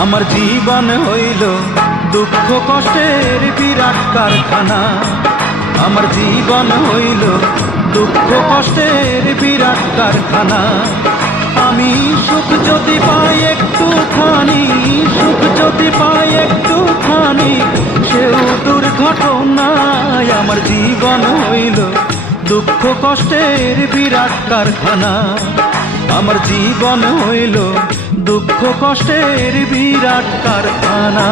আমার জীবন হইল দুঃখ কষ্টের বিরাট কারখানা। আমার জীবন হইল দুঃখ কষ্টের বিরাট কারখানা। আমি সুখ যদি পাই একটুখানি, সুখ যদি পাই একটুখানি, সেও দুর্ঘটনায়। আমার জীবন হইল দুঃখ কষ্টের বিরাট কারখানা। আমার জীবন হইল দুঃখ কষ্টের বিরাট কারখানা।